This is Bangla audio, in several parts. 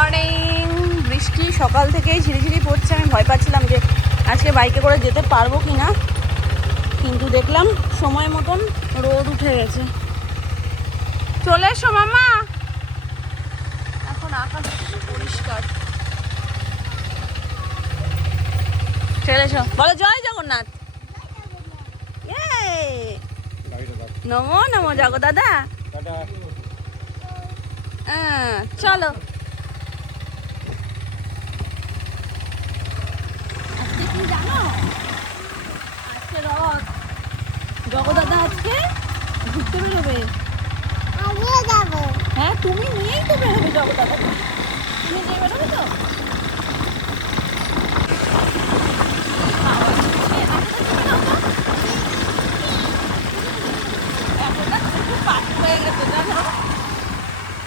মর্নিং। বৃষ্টি সকাল থেকেই ঝিরিঝিরি পড়ছে। আমি ভয় পাচ্ছিলাম যে আজকে বাইকে করে যেতে পারবো কি না, কিন্তু দেখলাম সময় মতন রোদ উঠে গেছে। চলে এসো মামা, এখন আকাশ পরিষ্কার। চলে এসো, বলো জয় জগন্নাথ। নমো নমো জগ দাদা। চলো। আজকে কি জানো, আজকে রথ। জগদাদা আজকে ঘুরতে বেরোবে। হ্যাঁ, তুমি নিয়েই তো বেরোবে জগদাদা, তুমি নিয়ে বেরোবে তো।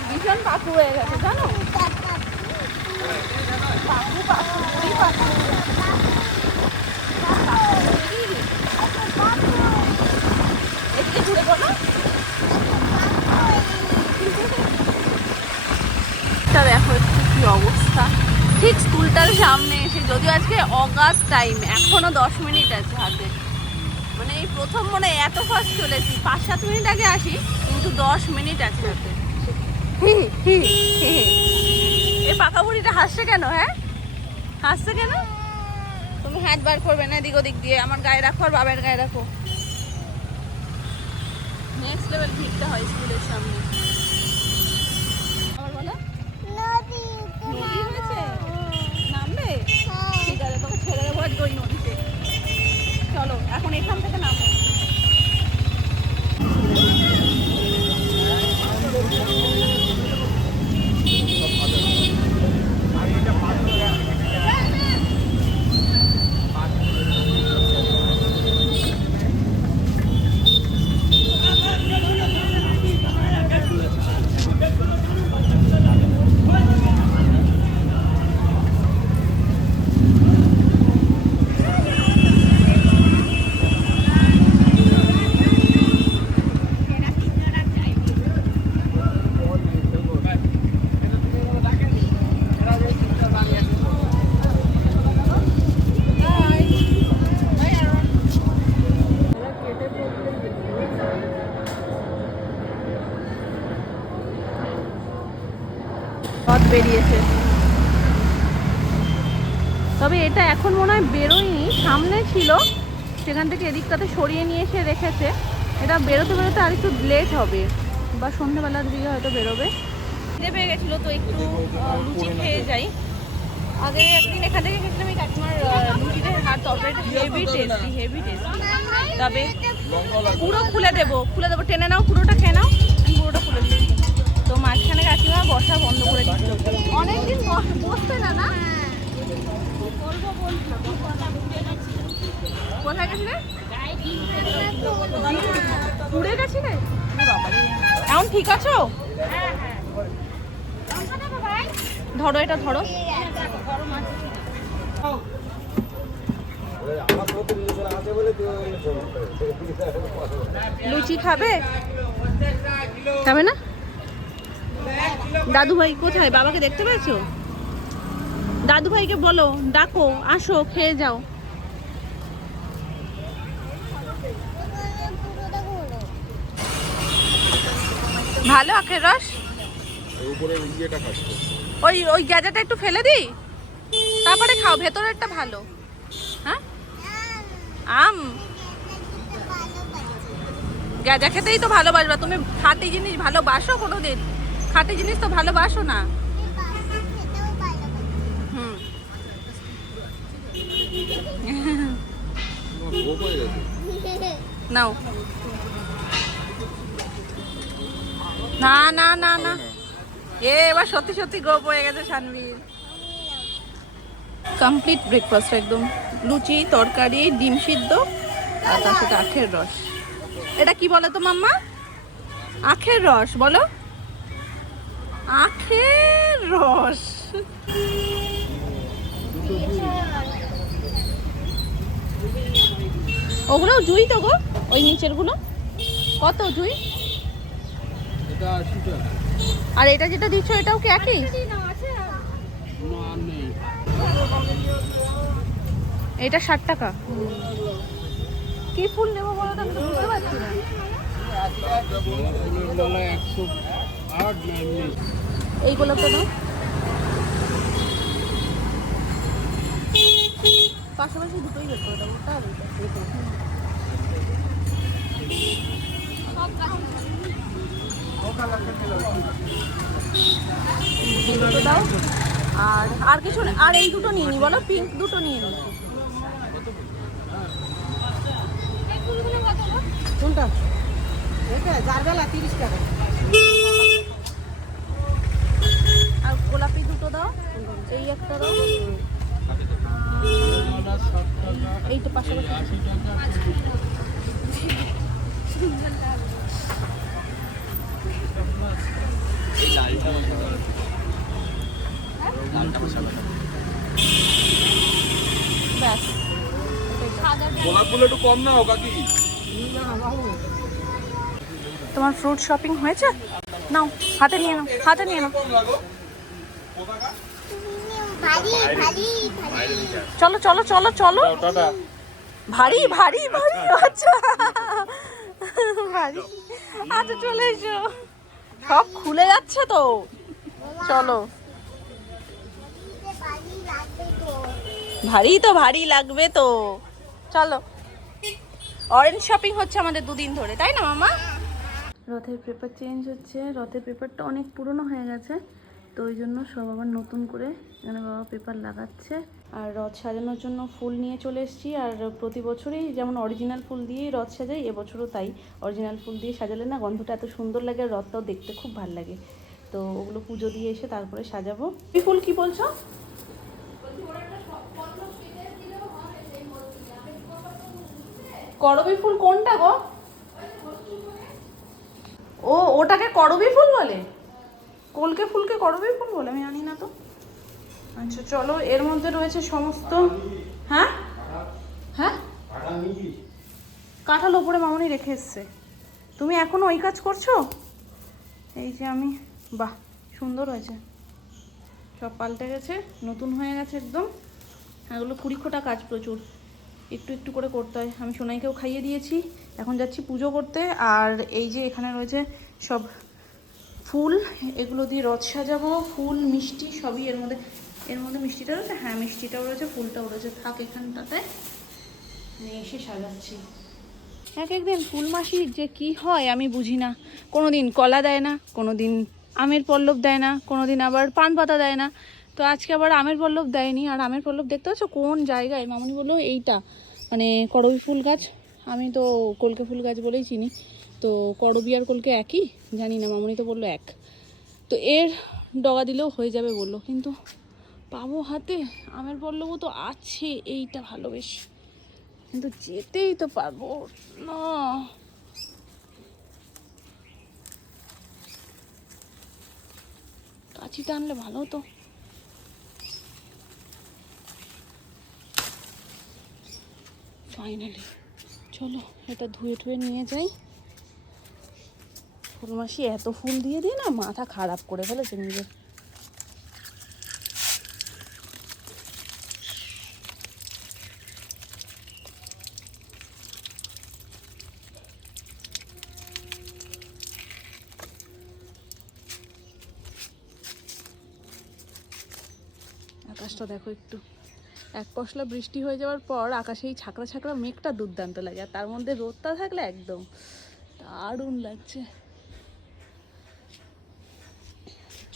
ভীষণ পাখু হয়ে গেছে জানো, পাখু পাখু পাখু। এদিকে ঘুরে বলো। দেখো কি অবস্থা, ঠিক স্কুলটার সামনে এসে, যদিও আজকে অগাস্ট টাইম, এখনো 10 মিনিট আছে হাতে। মানে এই প্রথম মনে এত ফাস্ট চলেছি, 5-7 মিনিট আগে আসি, কিন্তু 10 মিনিট আছে হাতে। এই পাকা বুড়িটা হাসছে কেন? হ্যাঁ, হাসছে কেন? তুমি হাত বার করবে না এদিক ওদিক দিয়ে, আমার গায়ে রাখো আর বাবার গায়ে রাখো। নেক্সট লেভেল ভিড়টা হয় স্কুলের সামনে। আবার বলো, নদী হয়েছে, নামবে? ঠিক আছে, তোকে ছেড়ে দেবো আজকে ওই নদীতে। চলো এখন এখান থেকে নামো। বেরিয়েছে, তবে এটা এখন মনে হয় বেরোয়নি, সামনে ছিল, সেখান থেকে এদিকটাতে সরিয়ে নিয়ে এসে রেখেছে। এটা বেরোতে বেরোতে আর একটু লেট হবে, বা সন্ধ্যেবেলার দিকে হয়তো বেরোবে। খিদে পেয়ে গেছিলো তো একটু লুচি খেয়ে যাই। আগে একদিন এখান থেকে খেয়েছিলাম এই কাকিমার লুচিদের হাত তরকারিটা হেভি টেস্টি। তবে পুরো খুলে দেবো, টেনে নাও, পুরোটা খেয়ে নাও। আমি পুরোটা খুলে দিই। তো মাঝখানে কাকিমা বসা বন্ধ করে দিচ্ছিল, অনেকদিন বসতে না। কোথায় গেছিলে? পুড়ে গেছিলে? এখন ঠিক আছো? ধরো, এটা ধরো। লুচি খাবে না? দাদু ভাই কোথায়? বাবাকে দেখতে পেয়েছো? দাদু ভাইকে বলো, ডাকো, আসো খেয়ে যাও। ভালো আখের রস। ওই গ্যাজাটা একটু ফেলে দিই, তারপরে খাও, ভেতরেরটা ভালো। হ্যাঁ, আম গ্যাজা খেতেই তো ভালোবাসবা তুমি। খাঁটি জিনিস ভালোবাসো কোনোদিন? খাঁটি জিনিস তো ভালোবাসো না। নাও। না না না না, এবার সত্যি সত্যি গোপ হয়ে গেছে শানবীর। কমপ্লিট ব্রেকফাস্ট একদম, লুচি, তরকারি, ডিম সিদ্ধ, আর তার সাথে আখের রস। এটা কি বলো তো মাম্মা? আখের রস বলো, আখের রস। ওগুলো জুই তো গো, ওই নিচের গুলো কত জুই? আর এটা যেটা দিচ্ছ এটাও কি একই? এটা 60 টাকা। কি ফুল নেবো বলো তো, আমি তো বুঝতে পারছি না। এই গোলাপটা দাও। পাশাপাশি দুটোই বের করে দেবো, তাহলে দুটো দাও। আর কিছু, আর এই দুটো নিয়ে নি বলো, পিঙ্ক দুটো নিয়ে নি। কোনটা? এটা জারবেলা 30 টাকা। আর গোলাপি দুটো দাও, এই একটা দাও, এইটা পাশাপাশি। ব্যাস, গোলাপগুলো একটু কম নাও কাকি। তোমার ফ্রুট শপিং হয়েছে? নাও হাতে নিয়ে নাও, হাতে নিয়ে নাও। চলো চলো চলো চলো। ভারী ভারী ভারী, আচ্ছা ভারী, আচ্ছা চলে এসো। সব খুলে যাচ্ছে তো, চলো। ভারী তো, ভারী লাগবে তো, চলো। অরেঞ্জ শপিং হচ্ছে আমাদের 2 দিন ধরে, তাই না মামা? রথের পেপার চেঞ্জ হচ্ছে। রথের পেপারটা অনেক পুরনো হয়ে গেছে, তো ওই জন্য সব আবার নতুন করে এখানে বাবা পেপার লাগাচ্ছে। আর রথ সাজানোর জন্য ফুল নিয়ে চলে এসেছি। আর প্রতি বছরই যেমন অরিজিনাল ফুল দিয়েই রথ সাজাই, এবছরও তাই। অরিজিনাল ফুল দিয়ে সাজালে না গন্ধটা এত সুন্দর লাগে, আর রথটাও দেখতে খুব ভালো লাগে। তো ওগুলো পুজো দিয়ে এসে তারপরে সাজাবো। এই ফুল কি বলছো? করবী ফুল কোনটা গো? ও, ওটাকে করবী ফুল বলে? কলকে ফুলকে করবী ফুল বলে? আমি জানি না তো। আচ্ছা চলো, এর মধ্যে রয়েছে সমস্ত। হ্যাঁ হ্যাঁ, কাঁঠাল ওপরে মামনি রেখে এসছে। তুমি এখনো ওই কাজ করছো? এই যে আমি, বাহ সুন্দর হয়েছে, সব পাল্টে গেছে, নতুন হয়ে গেছে একদম। এগুলো কুড়িখোটা কাজ, প্রচুর একটু একটু করে করতে হয়। আমি সোনাইকেও খাইয়ে দিয়েছি, এখন যাচ্ছি পুজো করতে। আর এই যে এখানে রয়েছে সব ফুল, এগুলো দিয়ে রথ সাজাবো। ফুল মিষ্টি সবই এর মধ্যে। এর মধ্যে মিষ্টিটা রয়েছে, হ্যাঁ মিষ্টিটাও রয়েছে, ফুলটাও রয়েছে। থাক এখানটাতে, নিয়ে এসে সাজাচ্ছি। এক একদিন ফুল মাসির যে কি হয় আমি বুঝি না। কোনো দিন কলা দেয় না, কোনো দিন আমের পল্লব দেয় না, কোনো দিন আবার পান পাতা দেয় না। তো আজকে আবার আমের পল্লব দেয়নি। আর আমের পল্লব দেখতে পাচ্ছ কোন জায়গায়? মামনি বললো এইটা মানে করবী ফুল গাছ। আমি তো কলকে ফুল গাছ বলেই চিনি, তো করবী আর কলকে একই জানি না। মামনি তো বললো এক। তো এর ডগা দিলেও হয়ে যাবে বললো, কিন্তু পাবো হাতে? আমের পল্লবও তো আছে, এইটা ভালোবেসে, কিন্তু যেতেই তো পারবো না। কাছিটা আনলে ভালো হতো। ফাইনালি চলো এটা ধুয়ে টুয়ে নিয়ে যাই। ফুলমাসি এত ফুল দিয়ে দিয়ে না মাথা খারাপ করে ফেলেছে নিজের। আকাশটা দেখো একটু, এক পশলা বৃষ্টি হয়ে যাওয়ার পর আকাশে এই ছাকড়া ছাকড়া মেঘটা দুর্দান্ত লাগে, আর তার মধ্যে রোদটা থাকলে একদম দারুণ লাগছে।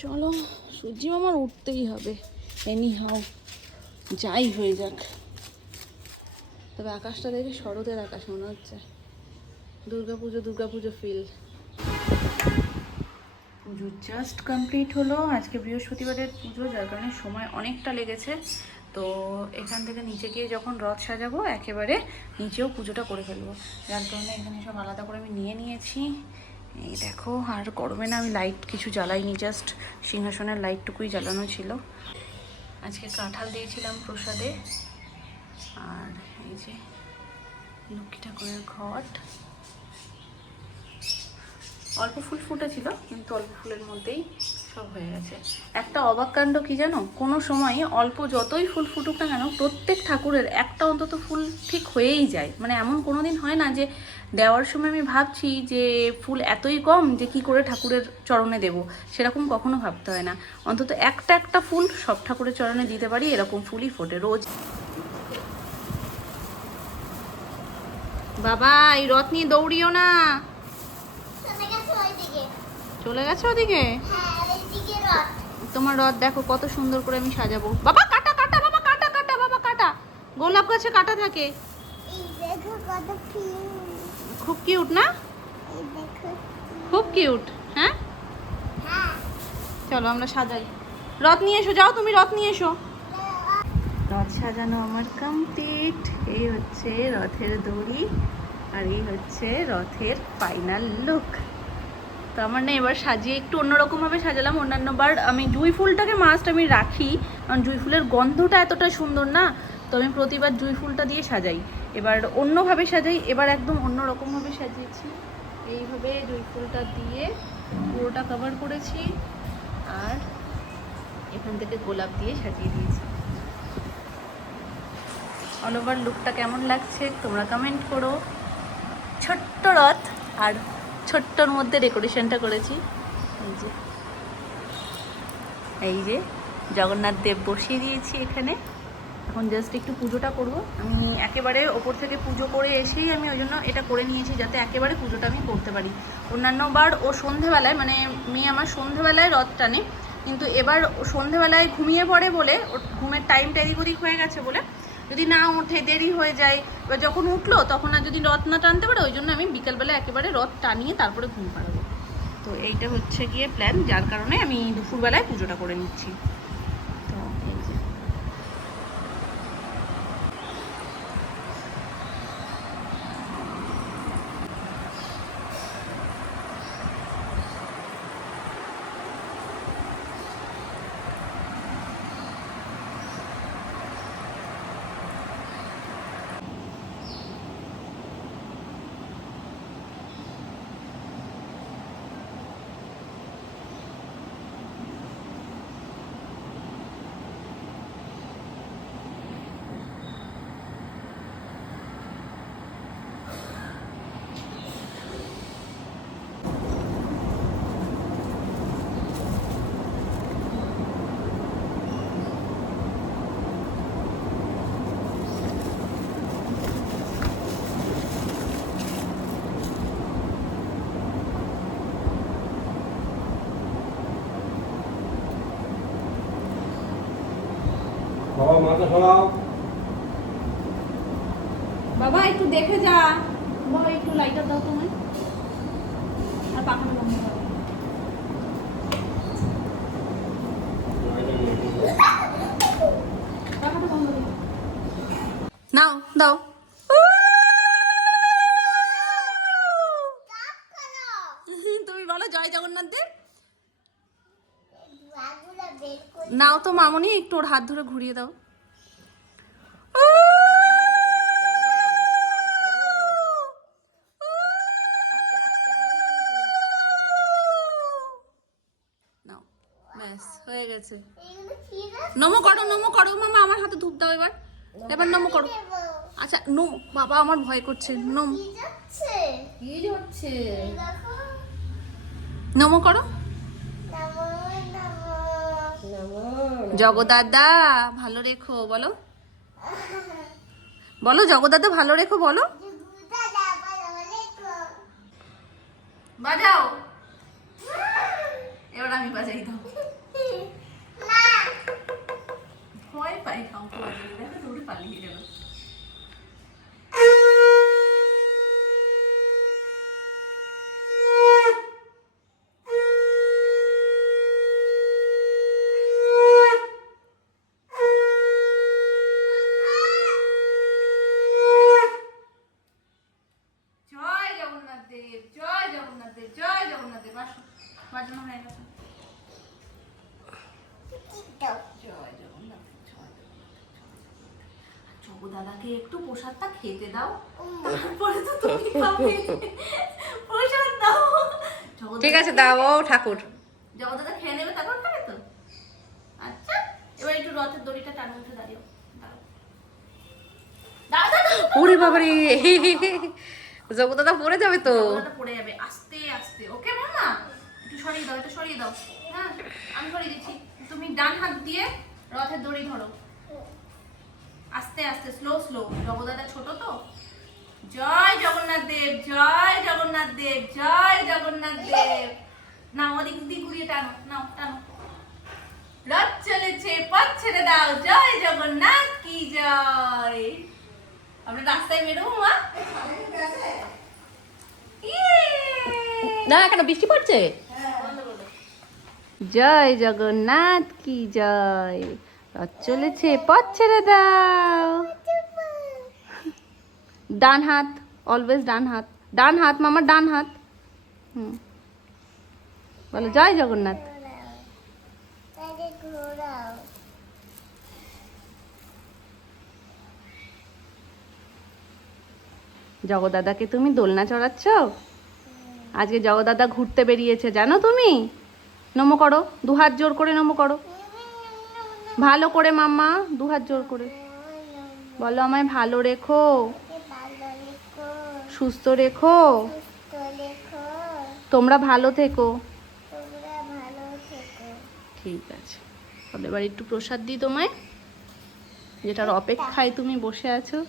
চলো সূর্যি মামার উঠতেই হবে এনি হাও, যাই হয়ে যাক। তবে আকাশটা দেখে শরতের আকাশ মনে হচ্ছে, দুর্গাপুজো ফিল। পুজো জাস্ট কমপ্লিট হলো। আজকে বৃহস্পতিবারের পুজো, যার কারণে সময় অনেকটা লেগেছে। তো এখান থেকে নিচে গিয়ে যখন রথ সাজাবো একেবারে নিচেও পুজোটা করে ফেলবো, যার কারণে এখানে সব আলাদা করে আমি নিয়ে নিয়েছি। এই দেখো, আর গরমে না আমি লাইট কিছু জ্বালাইনি, জাস্ট সিংহাসনের লাইটটুকুই জ্বালানো ছিল। আজকে কাঁঠাল দিয়েছিলাম প্রসাদে। আর এই যে লক্ষ্মী ঠাকুরের ঘট, অল্প ফুল ফুটেছিল কিন্তু অল্প ফুলের মধ্যেই সব হয়ে গেছে। একটা অবাক কাণ্ড কি জানো, কোনো সময় অল্প যতই ফুল ফুটুক না কেন প্রত্যেক ঠাকুরের একটা অন্তত ফুল ঠিক হয়েই যায়। মানে এমন কোনো দিন হয় না যে দেওয়ার সময় আমি ভাবছি যে ফুল এতই কম যে কি করে ঠাকুরের চরণে দেব, সেরকম কখনো ভাবতে হয় না। অন্তত একটা একটা ফুল সব ঠাকুরের চরণে দিতে পারি, এরকম ফুলই ফোটে রোজ। বাবা এই রথ নিয়ে দৌড়িও না। চলে গেছে ওদিকে? তোমার রথ দেখো কত সুন্দর করে আমি সাজাবো। বাবা কাটা কাটা, বাবা কাটা কাটা, বাবা কাটা। গোলাপ গাছে কাটা থাকে। খুব কিউট না? খুব কিউট। হ্যাঁ চলো আমরা সাজাই। রথ নিয়ে এসো, যাও তুমি রথ নিয়ে এসো। রথ সাজানো আমার কমপ্লিট। এই হচ্ছে রথের দড়ি আর এই হচ্ছে রথের ফাইনাল লুক। তো আমার না এবার সাজিয়ে একটু অন্যরকমভাবে সাজালাম। অন্যান্যবার আমি জুঁই ফুলটাকে মাস্ট আমি রাখি, কারণ জুঁই ফুলের গন্ধটা এতটা সুন্দর না, তো আমি প্রতিবার জুঁই ফুলটা দিয়ে সাজাই। এবার অন্যভাবে সাজাই, এবার একদম অন্যরকমভাবে সাজিয়েছি। এইভাবে জুঁই ফুলটা দিয়ে পুরোটা কভার করেছি আর এখান থেকে গোলাপ দিয়ে সাজিয়ে দিয়েছি। অল ওভার লুকটা কেমন লাগছে তোমরা কমেন্ট করো। ছোট্ট রথ আর ছোট্টর মধ্যে ডেকোরেশনটা করেছি। এই যে জগন্নাথ দেব বসিয়ে দিয়েছি এখানে। এখন জাস্ট একটু পুজোটা করব। আমি একেবারে ওপর থেকে পুজো করে এসেই আমি ওই জন্য এটা করে নিয়েছি, যাতে একেবারে পুজোটা আমি করতে পারি। অন্যান্যবার ও সন্ধেবেলায়, মানে মেয়ে আমার সন্ধেবেলায় রথ টানে, কিন্তু এবার সন্ধেবেলায় ঘুমিয়ে পড়ে বলে, ওর ঘুমের টাইমটা এদিক ওদিক হয়ে গেছে বলে, যদি না ওঠে দেরি হয়ে যায়, এবার যখন উঠলো তখন আর যদি রথ না টানতে পারে, ওই জন্য আমি বিকেলবেলা একেবারে রথ টানিয়ে তারপরে ঘুম পাড়াবো। তো এইটা হচ্ছে গিয়ে প্ল্যান, যার কারণে আমি দুপুরবেলায় পুজোটা করে নিচ্ছি। তো এই যে বাবা একটু দেখে যা। বাবা একটু লাইটার দাও তুমি, আর পাখাটা বন্ধ করো। পাখাটা বন্ধ করো। নাও দাও। তুমি বলো জয় জগন্নাথ দেব। নাও তো মামনি, একটু ওর হাত ধরে ঘুরিয়ে দাও। নাও ব্যাস হয়ে গেছে। নমো করো, নমো করো মামা, আমার হাতে ধূপ দাও এবার। এবার নমো করো। আচ্ছা নম, বাবা আমার ভয় করছে। নম নমো করো। জগদাদা ভালো রেখো বলো, বলো জগদাদা ভালো রেখো বলো। বাজাও এবার, আমি বাজাই দাও। ভয় পাই কাউকে বাজালে, দেখো দৌড়ে পালিয়ে গেল। বাজানো হয়ে গেছে। জগদাদাকে একটু প্রসাদটা খেতে দাও, তারপরে তো তুমি খাবে। প্রসাদ দাও। ঠিক আছে দাও ঠাকুর। জগদাদা খেয়ে নেবে, তারপর রথের দড়িটা টানো, উঠে দাঁড়িও, দাঁড়াও। ওরে বাবারে, জগদাদা পড়ে যাবে তো। ওটা পড়ে যাবে, আস্তে আস্তে। ওকে মামা, একটু সরিয়ে দাও, এটা সরিয়ে দাও। হ্যাঁ, আমি সরিয়ে দিচ্ছি। তুমি ডান হাত দিয়ে রথের দড়ি ধরো, আস্তে আস্তে, স্লো স্লো। জগদাদা ছোট তো। জয় জগন্নাথ দেব, জয় জগন্নাথ দেব, জয় জগন্নাথ দেব। না, ওদিক দিয়ে ঘুরিয়ে টানো, নাও টানো। রথ চলেছে, পথ ছেড়ে দাও, জয় জগন্নাথ কি জয়। আমরা রাস্তায় বেরোবো মা। না কেন, বৃষ্টি পড়ছে? জয় জগন্নাথ কি জয়। রথ চলেছে, পথ ছেড়ে দাও। ডান হাত, অলওয়েজ ডান হাত, ডান হাত মামা, ডান হাত। বলো জয় জগন্নাথ। জগদাদাকে তুমি দোলনা চড়াচ্ছ? আজকে জগদাদা ঘুরতে বেরিয়েছে, জানো তুমি? নমো করো, দুহাত জোর করে নমো করো, ভালো করে মাম্মা, দুহাত জোর করে বলো, আমায় ভালো রেখো, সুস্থ রেখো, তোমরা ভালো থেকো। ঠিক আছে, তাহলে এবার একটু প্রসাদ দিই তোমায়, যেটার অপেক্ষায় তুমি বসে আছো।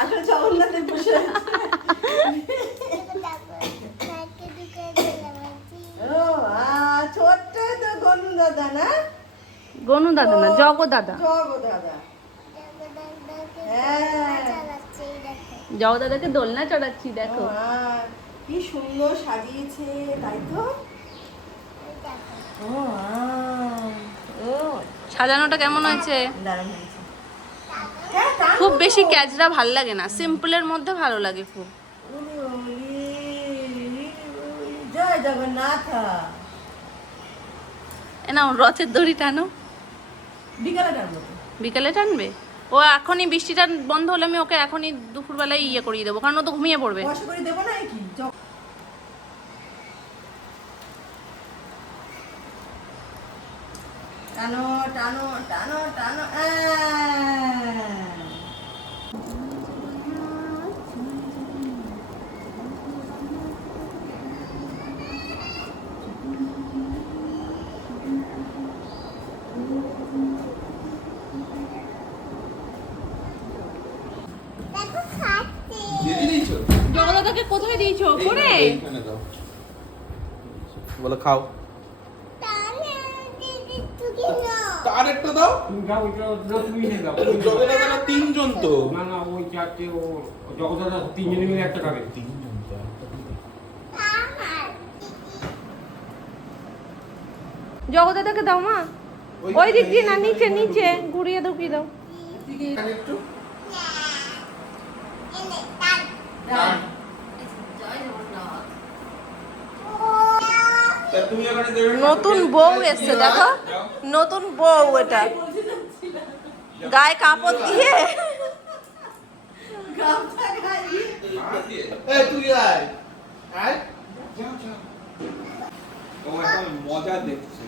আসলে জগন্নাথের বসে ছোট্ট তো গনু দাদা না? গনু দাদা না, জগ দাদা। জগ দাদা, হ্যাঁ। জগ দাদাকে দোলনা চড়াচ্ছি, দেখো। কি সুন্দর সাজিয়েছে, তাই তো? সাজানোটা কেমন হয়েছে? দারুণ হয়েছে। খুব বেশি ক্যাজরা ভাল লাগে না, সিম্পলের মধ্যে ভালো লাগে খুব। জয় জগন্নাথ। এ নাও রথের দড়ি টানো। বিকালে টানবো তো। বিকেলে টানবে? ও এখনই বৃষ্টিটা বন্ধ হলে আমি ওকে এখনই দুপুরবেলায় ইয়ে করিয়ে দেবো, কারণ ও তো ঘুমিয়ে পড়বে। পয়সা করে দেবো না কি? টানো টানো টানো টানো। দিয়ে দিয়েছো? জগদাদাকে কোথায় দিয়েছো? করে এইখানে দাও। বলো খাও। তার একটা দাও। তুমি যাও, তুমি নিয়ে যাও। জগন্নাথ তিনজন তো। না না, ওই চারটে, ও জগদাদা তিনজনে মিলে একটা খাবে। জগদাদাকে দাও মা। ওই দিক দিয়ে না, নিচে নিচে ঘুরিয়ে ঢুকিয়ে দাও। এখানে একটু। তা তুমি এখানে দেবে না? নতুন বউ এসছে, দেখো, নতুন বউ এটা, গায়ে কাপড় দিয়ে। এই তুই আয়। আয়। ও এখন মজা দেখছে।